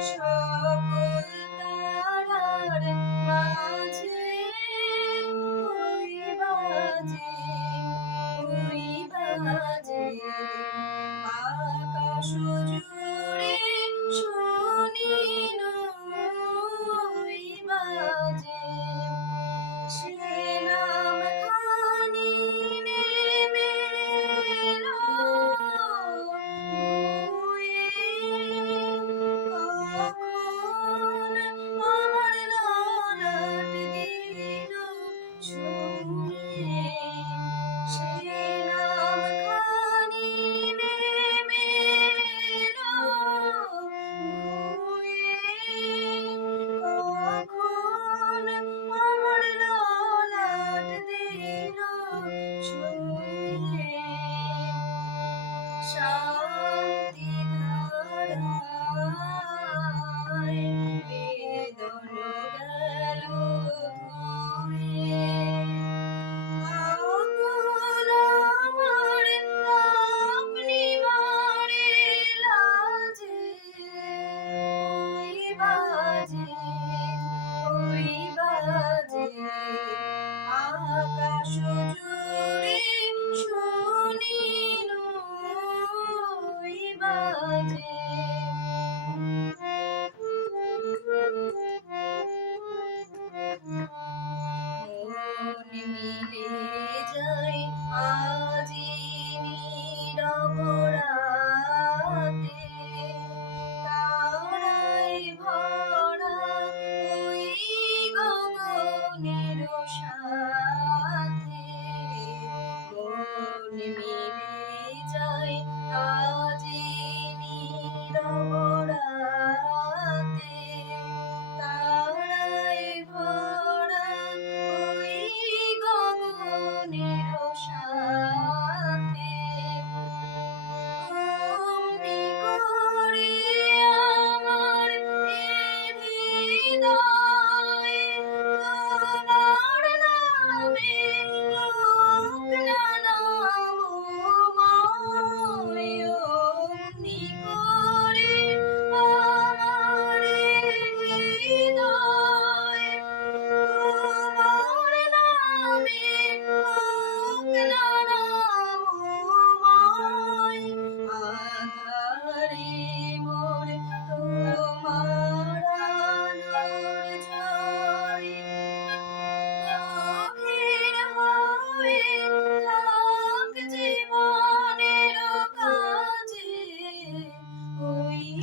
show.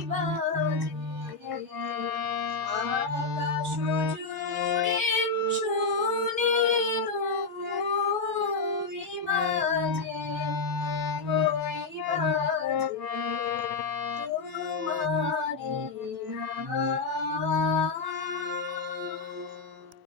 road